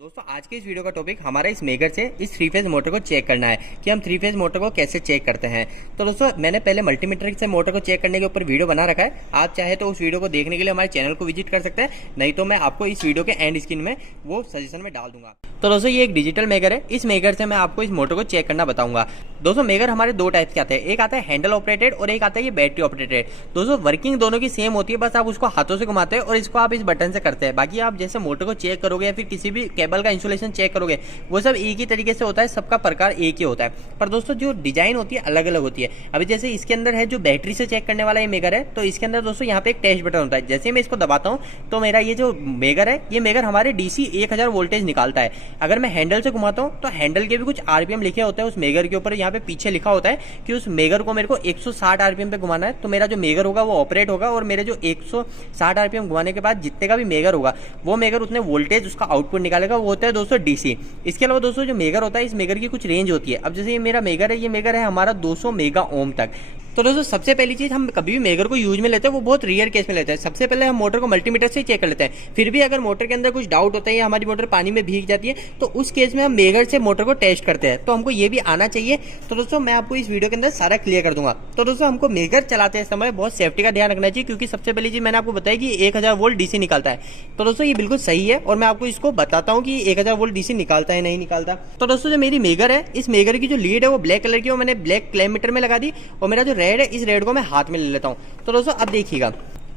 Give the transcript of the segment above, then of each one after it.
दोस्तों आज के इस वीडियो का टॉपिक हमारा इस मेगर से इस थ्री फेज मोटर को चेक करना है कि हम थ्री फेज मोटर को कैसे चेक करते हैं। तो दोस्तों मैंने पहले मल्टीमीटर से मोटर को चेक करने के ऊपर वीडियो बना रखा है। आप चाहे तो उस वीडियो को देखने के लिए हमारे चैनल को विजिट कर सकते हैं, नहीं तो मैं आपको इस वीडियो के एंड स्क्रीन में वो सजेशन में डाल दूंगा। तो दोस्तों ये एक डिजिटल मेगर है। इस मेगर से मैं आपको इस मोटर को चेक करना बताऊंगा। दोस्तों मेगर हमारे दो टाइप के आते हैं, एक आता है हैंडल ऑपरेटेड और एक आता है ये बैटरी ऑपरेटेड। दोस्तों वर्किंग दोनों की सेम होती है, बस आप उसको हाथों से घुमाते हैं और इसको आप इस बटन से करते हैं। बाकी आप जैसे मोटर को चेक करोगे या फिर किसी भी केबल का इंसुलेशन चेक करोगे वो सब एक ही तरीके से होता है, सबका प्रकार एक ही होता है। पर दोस्तों जो डिजाइन होती है अलग अलग होती है। अभी जैसे इसके अंदर है जो बैटरी से चेक करने वाला ये मेगर है, तो इसके अंदर दोस्तों यहाँ पे एक टेस्ट बटन होता है। जैसे मैं इसको दबाता हूँ तो मेरा ये जो मेगर है ये मेगर हमारे डीसी 1000 वोल्टेज निकालता है। अगर मैं हैंडल से घुमाता हूँ तो हैंडल के भी कुछ आरपीएम लिखे होते हैं उस मेगर के ऊपर। यहाँ पे पीछे लिखा होता है कि उस मेगर को मेरे को 160 आरपीएम पे घुमाना है, तो मेरा जो मेगर होगा वो ऑपरेट होगा और मेरे जो 160 आरपीएम घुमाने के बाद जितने का भी मेगर होगा वो मेगर उतने वोल्टेज उसका आउटपुट निकालेगा। वो होता है दोस्तों डीसी। इसके अलावा दोस्तों जो मेगर होता है इस मेगर की कुछ रेंज होती है। अब जैसे ये मेरा मेगर है, ये मेगर है हमारा 200 मेगा ओम तक। तो दोस्तों सबसे पहली चीज हम कभी भी मेगर को यूज में लेते हैं वो बहुत रेयर केस में लेते हैं। सबसे पहले हम मोटर को मल्टीमीटर से चेक कर लेते हैं। फिर भी अगर मोटर के अंदर कुछ डाउट होता है या हमारी मोटर पानी में भीग जाती है तो उस केस में हम मेगर से मोटर को टेस्ट करते हैं। तो हमको ये भी आना चाहिए। तो दोस्तों मैं आपको इस वीडियो के अंदर सारा क्लियर कर दूंगा। तो दोस्तों हमको मेगर चलाते समय बहुत सेफ्टी का ध्यान रखना चाहिए, क्योंकि सबसे पहली चीज मैंने आपको बताया कि 1000 वोल्ट डीसी निकालता है। तो दोस्तों ये बिल्कुल सही है और मैं आपको इसको बताता हूँ कि 1000 वोल्ट डीसी निकालता है नहीं निकालता। तो दोस्तों जो मेरी मेगर है इस मेगर की जो लीड है वो ब्लैक कलर की, वो मैंने ब्लैक क्लैम मीटर में लगा दी और मेरा जो रेड है इस रेड को मैं हाथ में ले लेता हूं। तो दोस्तों अब देखिएगा,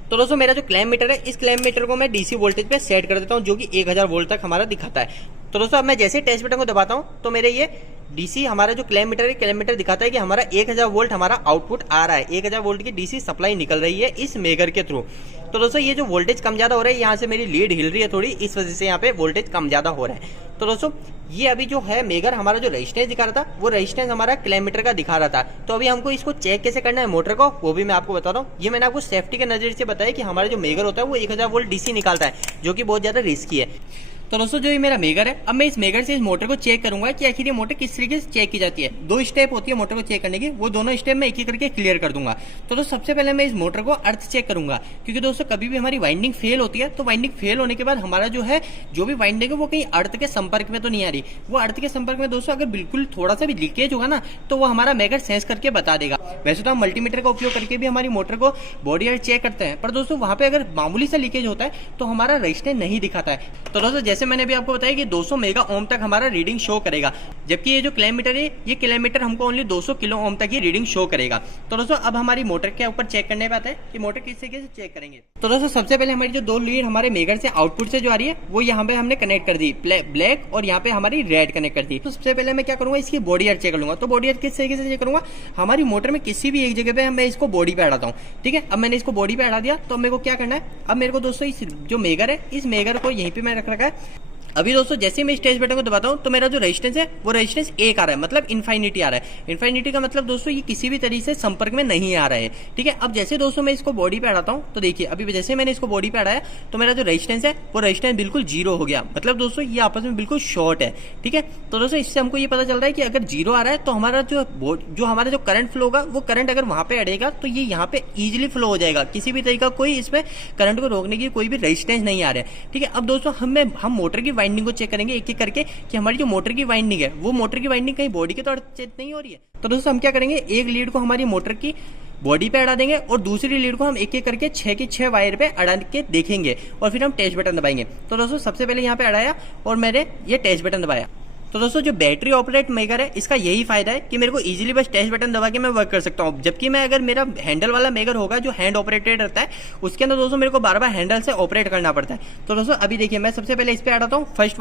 तो दोस्तों मेरा जो क्लैम मीटर है इस क्लैम मीटर को मैं डीसी वोल्टेज पे सेट कर देता हूं जो कि 1000 वोल्ट तक हमारा दिखाता है। तो दोस्तों अब मैं जैसे टेस्ट बटन को दबाता हूं तो मेरे ये डीसी हमारा जो क्लैम मीटर है, क्लैम मीटर दिखाता है कि हमारा 1000 वोल्ट हमारा आउटपुट आ रहा है। 1000 वोल्ट की डीसी सप्लाई निकल रही है इस मेगर के थ्रू। तो दोस्तों ये जो वोल्टेज कम ज्यादा हो रहा है, यहाँ से मेरी लीड हिल रही है थोड़ी, इस वजह से यहाँ पे वोल्टेज कम ज्यादा हो रहा है। तो दोस्तों ये अभी जो है मेगर हमारा जो रेजिस्टेंस दिखा रहा था वो रेजिस्टेंस हमारा क्लैम मीटर का दिखा रहा था। तो अभी हमको इसको चेक कैसे करना है मोटर को वो भी मैं आपको बता रहा हूँ। ये मैंने आपको सेफ्टी के नजर से बताया कि हमारा जो मेगर होता है वो 1000 वोल्ट डीसी निकालता है, जो कि बहुत ज्यादा रिस्की है। तो दोस्तों जो ये मेरा मेगर है, अब मैं इस मेगर से इस मोटर को चेक करूंगा कि आखिर ये मोटर किस तरीके से चेक की जाती है। दो स्टेप होती है मोटर को चेक करने की, वो दोनों स्टेप मैं एक एक करके क्लियर कर दूंगा। तो दोस्तों सबसे पहले मैं इस मोटर को अर्थ चेक करूंगा, क्योंकि दोस्तों कभी भी हमारी वाइंडिंग फेल होती है तो वाइंडिंग फेल होने के बाद हमारा जो है जो भी वाइंडिंग है वो कहीं अर्थ के संपर्क में तो नहीं आ रही। वो अर्थ के संपर्क में दोस्तों अगर बिल्कुल थोड़ा सा भी लीकेज होगा ना तो वो हमारा मेगर सेंस करके बता देगा। वैसे तो हम मल्टीमीटर का उपयोग करके भी हमारी मोटर को बॉडी अर्थ चेक करते हैं, पर दोस्तों वहां पे अगर मामूली सा लीकेज होता है तो हमारा रेजिस्टेंस नहीं दिखाता है। तो दोस्तों जैसे मैंने भी आपको बताया 200 मेगा ओम तक हमारा रीडिंग शो करेगा, जबकि ये जो क्लैम मीटर है ये क्लैम मीटर हमको ओनली 200 किलो ओम तक ही रीडिंग शो करेगा। तो दोस्तों अब हमारी मोटर के ऊपर चेक करने पे आता है कि मोटर किस तरीके से चेक करेंगे। तो दोस्तों सबसे पहले हमारी जो दो लीड हमारे मेगर से आउटपुट से जो आ रही है वो यहाँ पे हमने कनेक्ट कर दी, ब्लैक और यहाँ पे हमारी रेड कनेक्ट कर दी। तो सबसे पहले मैं क्या करूंगा, इसकी बॉडी अर्थ चेक कर लूंगा। तो बॉडी अर्थ किस तरीके से चेक करूंगा, हमारी मोटर में किसी भी एक जगह पे मैं इसको बॉडी पे अड़ाता हूँ। ठीक है, अब मैंने इसको बॉडी पे अड़ा दिया तो मेरे को क्या करना है, अब मेरे को दोस्तों इस जो मेगर है इस मेगर को यहीं पे मैं रख रखा है। अभी दोस्तों जैसे ही मैं स्टेज बटन को दबाता हूं तो मेरा जो रेजिस्टेंस है वो रेजिस्टेंस 1 आ रहा है, मतलब इनफाइनिटी आ रहा है। इनफाइनिटी का मतलब दोस्तों ये किसी भी तरीके से संपर्क में नहीं आ रहा है। ठीक है, अब जैसे दोस्तों मैं इसको बॉडी पे अड़ाता हूं तो देखिए अभी जैसे मैंने इसको बॉडी पे अड़ाया तो मेरा जो रेजिस्टेंस है वो रेजिस्टेंस बिल्कुल जीरो हो गया, मतलब दोस्तों ये आपस में बिल्कुल शॉर्ट है। ठीक है, तो दोस्तों इससे हमको ये पता चल रहा है कि अगर जीरो आ रहा है तो हमारा जो हमारा जो करंट फ्लो होगा वो करंट अगर वहां पे अड़ेगा तो ये यहाँ पे इजिली फ्लो हो जाएगा, किसी भी तरीका कोई इसमें करंट को रोकने की कोई भी रेजिस्टेंस नहीं आ रहा है। ठीक है, अब दोस्तों हम मोटर की वाइंडिंग को चेक करेंगे एक करके कि हमारी जो मोटर की वाइंडिंग है वो मोटर की वाइंडिंग कहीं बॉडी के तौर से नहीं हो रही है। तो दोस्तों हम क्या करेंगे, एक लीड को हमारी मोटर की बॉडी पे अड़ा देंगे और दूसरी लीड को हम एक एक करके 6 की 6 वायर पे अड़ा के देखेंगे और फिर हम टेस्ट बटन दबाएंगे। तो दोस्तों सबसे पहले यहाँ पे अड़ाया और मैंने ये टेस्ट बटन दबाया। तो दोस्तों जो बैटरी ऑपरेट मेगर है इसका यही फायदा है कि मेरे को इजीली बस टेस्ट बटन दबा के मैं वर्क कर सकता हूँ। जबकि मैं अगर मेरा हैंडल वाला मेगर होगा जो हैंड ऑपरेटेड रहता है उसके अंदर दोस्तों मेरे को बार बार हैंडल से ऑपरेट करना पड़ता है। तो दोस्तों अभी देखिए मैं सबसे पहले इस पे अड़ाता हूँ फर्स्ट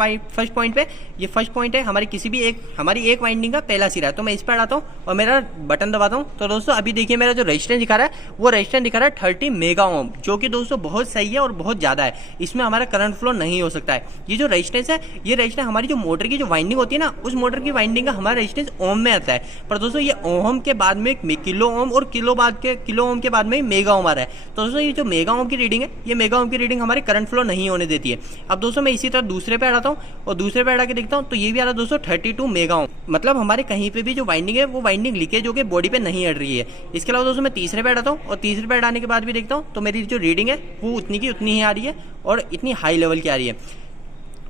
पॉइंट पे। ये फर्स्ट पॉइंट है हमारी किसी भी हमारी एक वाइंडिंग का पहला सिरा है, तो मैं इस पे अड़ाता हूँ और मेरा बटन दबाता हूँ। तो दोस्तों अभी देखिए मेरा जो रेजिस्टेंस दिखा रहा है वो रेजिस्टेंस दिखा रहा है 30 मेगा ओम, जो कि दोस्तों बहुत सही है और बहुत ज्यादा है। इसमें हमारा करंट फ्लो नहीं हो सकता है। ये जो रेजिस्टेंस है ये रेजिस्टेंस हमारी जो मोटर की जो वाइंडिंग होती है ना उस मोटर की वाइंडिंग का हमारा रेजिस्टेंस ओम में आता है, पर दोस्तों ये ओम के बाद में किलो ओम और किलो ओम के बाद में मेगा ओम आ रहा है। तो दोस्तों ये जो मेगा ओम की रीडिंग है ये मेगा ओम की रीडिंग हमारे करंट फ्लो नहीं होने देती है। अब दोस्तों मैं इसी तरह दूसरे पे अड़ाता हूँ और दूसरे पे अड़ा के देखता हूँ तो ये भी आ रहा है दोस्तों 32 मेगा ओम, मतलब हमारे कहीं पे भी जो वाइंडिंग है वो वाइंडिंग लीकेज होकर बॉडी पे नहीं अड़ रही है। इसके अलावा दोस्तों मैं तीसरे पे अड़ाता हूँ और तीसरे पे अड़ाने के बाद भी देखता हूँ तो मेरी जो रीडिंग है वो उतनी की उतनी ही आ रही है और इतनी हाई लेवल की आ रही है।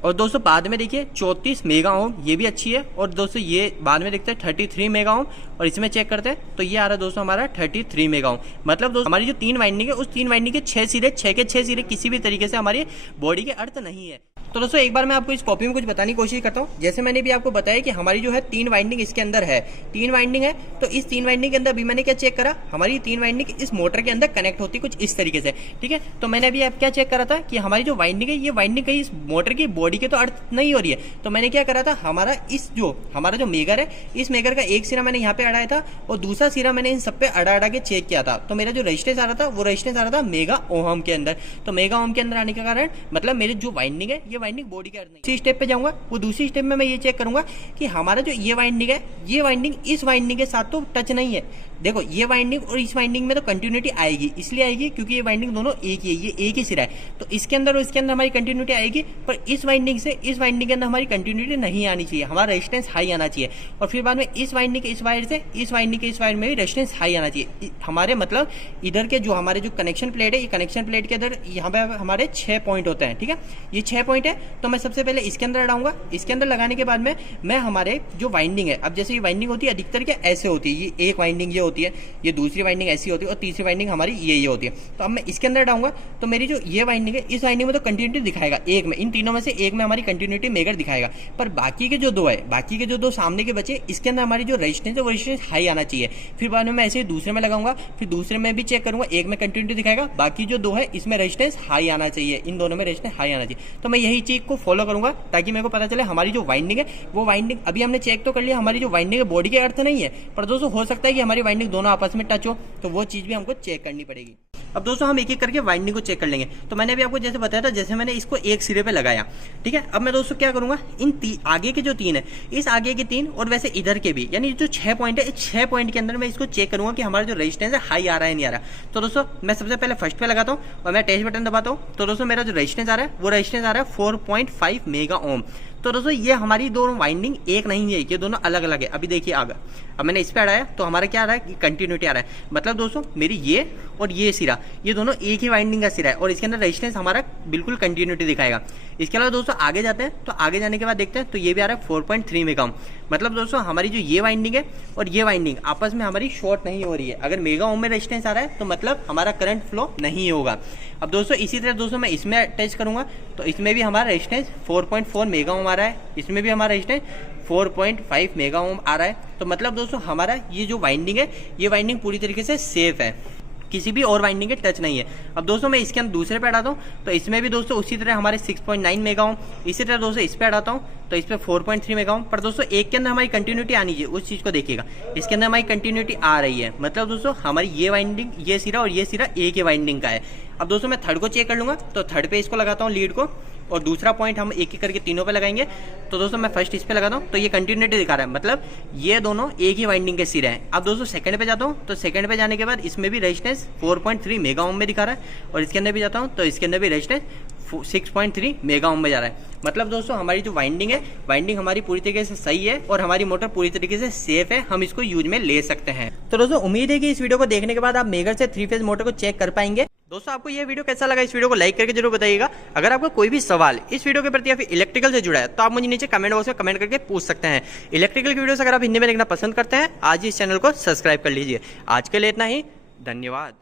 और दोस्तों बाद में देखिए 34 मेगा ओम, ये भी अच्छी है। और दोस्तों ये बाद में देखते हैं 33 मेगा ओम, और इसमें चेक करते हैं तो ये आ रहा है दोस्तों हमारा 33 मेगा ओम। मतलब दोस्तों हमारी जो 3 वाइंडिंग है उस 3 वाइंडिंग के 6 सिरे, 6 के 6 सिरे किसी भी तरीके से हमारी बॉडी के अर्थ नहीं है। तो दोस्तों एक बार मैं आपको इस कॉपी में कुछ बताने की कोशिश करता हूँ। जैसे मैंने भी आपको बताया कि हमारी जो है 3 वाइंडिंग इसके अंदर है, 3 वाइंडिंग है। तो इस 3 वाइंडिंग के अंदर भी मैंने क्या चेक करा, हमारी 3 वाइंडिंग इस मोटर के अंदर कनेक्ट होती कुछ इस तरीके से, ठीक है। तो मैंने अभी क्या चेक करा था कि हमारी जो वाइंडिंग है ये वाइंडिंग कहीं इस मोटर की बॉडी के तो अर्थ नहीं हो रही है। तो मैंने क्या करा था, हमारा जो मेगर है, इस मेगर का एक सिरा मैंने यहाँ पे अड़ाया था और दूसरा सिरा मैंने इन सब पे अड़ा के चेक किया था। तो मेरा जो रेजिस्टेंस आ रहा था वो रेजिस्टेंस आ रहा था मेगा ओम के अंदर। तो मेगा ओम के अंदर आने के कारण मतलब मेरी जो वाइंडिंग है ये वाइंडिंग बॉडी के अर्थ नहीं। दूसरी स्टेप पे जाऊंगा, वो दूसरी स्टेप में मैं ये चेक करूंगा कि हमारा जो ये वाइंडिंग है, ये वाइंडिंग इस वाइंडिंग के साथ तो टच नहीं है। देखो ये वाइंडिंग और इस वाइंडिंग में तो कंटिन्यूटी आएगी, इसलिए आएगी क्योंकि ये वाइंडिंग दोनों एक ही है, ये एक ही सिरा है। तो इसके अंदर और इसके अंदर हमारी कंटिन्यूटी आएगी, पर इस वाइंडिंग से इस वाइंडिंग के अंदर हमारी कंटिन्यूटी नहीं आनी चाहिए, हमारा रेजिस्टेंस हाई आना चाहिए। और फिर बाद में इस वाइंडिंग के इस वायर से इस वाइंडिंग के इस वायर में भी रेजिस्टेंस हाई आना चाहिए। हमारे मतलब इधर के जो हमारे जो कनेक्शन प्लेट है, ये कनेक्शन प्लेट के अंदर यहाँ पे हमारे 6 पॉइंट होते हैं, ठीक है। ये 6 पॉइंट है। तो मैं सबसे पहले इसके अंदर लगाऊंगा। इसके अंदर लगाने के बाद में मैं हमारे जो वाइंडिंग है, अब जैसे ये वाइंडिंग होती है अधिकतर क्या ऐसे होती है, ये एक वाइंडिंग ये होती है, ये दूसरी वाइंडिंग ऐसी होती है और तीसरी वाइंडिंग हमारी ये होती है। तो अब मैं इसके अंदर डालूंगा तो मेरी जो ये वाइंडिंग है, इस वाइंडिंग में तो कंटिन्यूटी दिखाएगा एक में, इन तीनों में से एक में हमारी कंटिन्यूटी मेगर दिखाएगा। पर बाकी के जो दो है, बाकी के जो दो सामने के बचे, इसके अंदर हमारी जो रेजिस्टेंस है वो रेजिस्टेंस हाई आना चाहिए। फिर बाद में मैं ऐसे दूसरे में लगाऊंगा, फिर दूसरे में भी चेक करूंगा, एक में कंटिन्यूटी दिखाएगा, बाकी जो दो है इसमें रेजिस्टेंस हाई आना चाहिए, इन दोनों में रेजिस्टेंस हाई आना चाहिए। तो मैं यही चीज को फॉलो करूंगा ताकि मेरे को पता चले हमारी जो वाइंडिंग है वो वाइंडिंग अभी हमने चेक तो कर लिया, हमारी जो वाइंडिंग है बॉडी के अर्थ नहीं है, पर दोस्तों हो सकता है कि हमारी वाइंडिंग दोनों आपस में टच हो, तो वो चीज भी हमको चेक करनी पड़ेगी। अब दोस्तों हम एक एक करके वाइंडिंग को चेक कर लेंगे। तो मैंने अभी आपको जैसे बताया था, जैसे मैंने इसको एक सिरे पे लगाया, ठीक है। अब मैं दोस्तों क्या करूंगा, इन आगे के जो 3 है, इस आगे के 3 और वैसे इधर के भी, यानी जो 6 पॉइंट है, इस 6 पॉइंट के अंदर मैं इसको चेक करूंगा कि हमारा जो रेजिस्टेंस है हाई आ रहा है नहीं आ रहा। तो दोस्तों मैं सबसे पहले फर्स्ट पे लगाता हूँ और मैं टेस्ट बटन दबाता हूँ। तो दोस्तों मेरा जो रेजिस्टेंस आ रहा है वो रेजिस्टेंस आ रहा है 4.5 मेगा ओम। तो दोस्तों ये हमारी दोनों वाइंडिंग एक नहीं है, ये दोनों अलग अलग है। अभी देखिए आगे, अब मैंने इस पे अड़ाया तो हमारा क्या आ रहा है कि कंटिन्यूटी आ रहा है। मतलब दोस्तों मेरी ये और ये सिरा, ये दोनों एक ही वाइंडिंग का सिरा है और इसके अंदर रेजिस्टेंस हमारा बिल्कुल कंटिन्यूटी दिखाएगा। इसके अलावा दोस्तों आगे जाते हैं, तो आगे जाने के बाद देखते हैं तो ये भी आ रहा है 4.3 मेगा ओम। मतलब दोस्तों हमारी जो ये वाइंडिंग है और ये वाइंडिंग आपस में हमारी शॉर्ट नहीं हो रही है। अगर मेगा ओम में रेजिस्टेंस आ रहा है तो मतलब हमारा करंट फ्लो नहीं होगा। अब दोस्तों इसी तरह दोस्तों मैं इसमें अटैच करूंगा तो इसमें भी हमारा रेजिस्टेंस 4.4 मेगा ओम आ रहा है, इसमें भी हमारा रेजिस्टेंस 4.5 मेगा ओम आ रहा है। तो मतलब दोस्तों हमारा ये जो वाइंडिंग है, ये वाइंडिंग पूरी तरीके से सेफ है, किसी भी और वाइंडिंग के टच नहीं है। अब दोस्तों मैं इसके अंदर दूसरे पे अड़ाता हूँ तो इसमें भी दोस्तों उसी तरह हमारे 6.9 मेगा ओम। इसी तरह दोस्तों इस पे अड़ाता हूँ तो इस पे 4.3 मेगा ओम। पर दोस्तों एक के अंदर हमारी कंटिन्यूटी आनी चाहिए, उस चीज को देखिएगा, इसके अंदर हमारी कंटिन्यूटी आ रही है। मतलब दोस्तों हमारी ये वाइंडिंग, ये सिरा और ये सिरा एक ही वाइंडिंग का है। अब दोस्तों मैं थर्ड को चेक कर लूंगा, तो थर्ड पे इसको लगाता हूँ लीड को, और दूसरा पॉइंट हम एक एक करके तीनों पे लगाएंगे। तो दोस्तों मैं फर्स्ट इस पे लगाता हूँ तो ये कंटिन्यूटी दिखा रहा है, मतलब ये दोनों एक ही वाइंडिंग के सिरे हैं। अब दोस्तों सेकंड पे जाता हूँ तो सेकंड पे जाने के बाद इसमें भी रेजिस्टेंस 4.3 मेगा ओम में दिखा रहा है, और इसके अंदर भी जाता हूँ तो इसके अंदर भी रेजिस्टेंस 6.3 मेगा ओम में जा रहा है। मतलब दोस्तों हमारी जो वाइंडिंग है, वाइंडिंग हमारी पूरी तरीके से सही है और हमारी मोटर पूरी तरीके से सेफ है, हम इसको यूज में ले सकते हैं। तो दोस्तों उम्मीद है कि इस वीडियो को देखने के बाद आप मेगर से 3 फेज मोटर को चेक कर पाएंगे। दोस्तों आपको ये वीडियो कैसा लगा, इस वीडियो को लाइक करके जरूर बताइएगा। अगर आपको कोई भी सवाल इस वीडियो के प्रति या फिर इलेक्ट्रिकल से जुड़ा है तो आप मुझे नीचे कमेंट बॉक्स में कमेंट करके पूछ सकते हैं। इलेक्ट्रिकल की वीडियोस अगर आप हिंदी में देखना पसंद करते हैं, आज ही इस चैनल को सब्सक्राइब कर लीजिए। आज के लिए इतना ही, धन्यवाद।